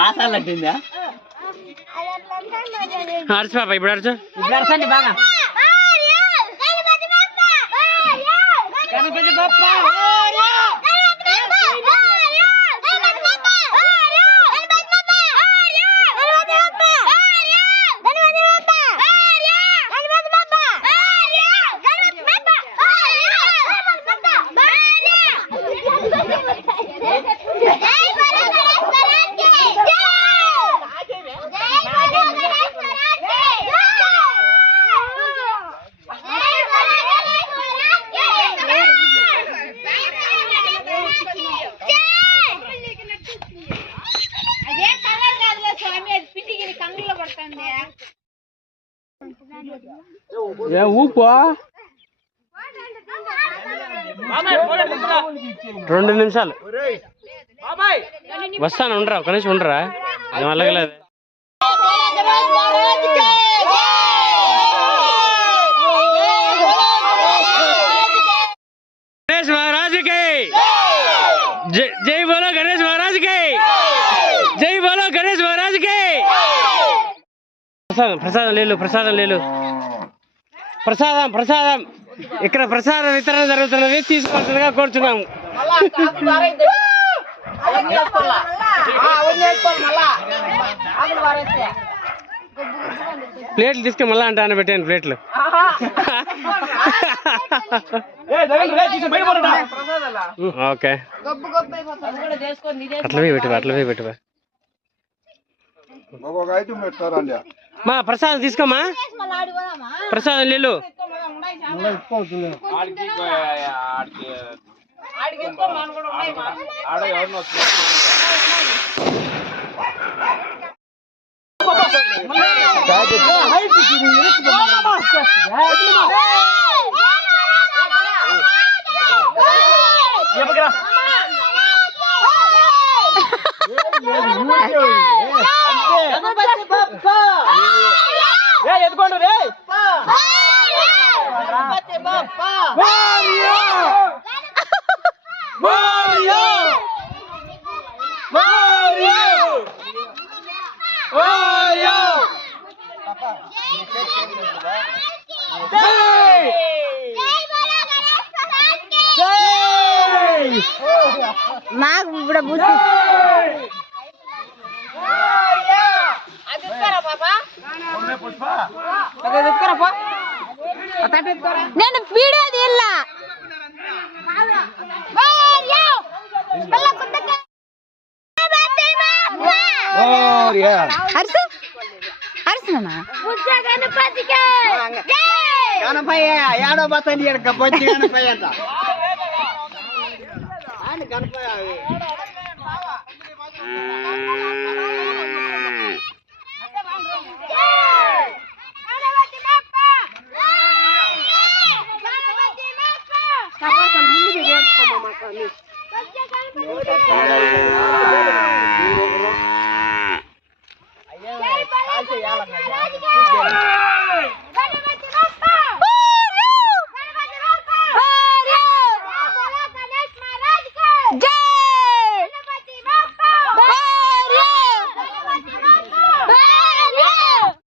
ఆసాలంటుందా అరచు పాప ఇప్పుడు అరచు గడసండి బాగా. గణపతి బప్ప ఏ ఊపు రెండు నిమిషాలు. వస్తాను ఉండరా ఒక నిమిషం ఉండరా? ఏం అలగలేదు. మహారాజుకి జై. ప్రసాదం ప్రసాదం లేదు ప్రసాదం లేదు ప్రసాదం ప్రసాదం. ఇక్కడ ప్రసాదం వితరణ జరుగుతున్నది తీసుకోవాల్సిందిగా కోరుచున్నాము. ప్లేట్లు తీసుకుని మళ్ళా అంటే పెట్టాను ప్లేట్లు. ఓకే. అట్లా పెట్టువా అట్లా పెట్టువా ఒక్కొక్క ఐటమ్ పెడతారండి మా ప్రసాదం తీసుకోమా ప్రసాదం లేలు Ganapati Mario! Mario! Mario! Mario! Dei! Dei! Mago pra você! Mario! Adeus, cara, papá! Vamos ver, pois, pá! Adeus, cara, papá! నేను వీడియో తీయలా. అరసు అరసునా గణపతికి. గణపయ్య ఏడో బొచ్చి గణపయ్య అంట. గణపయ్య চল্লিশ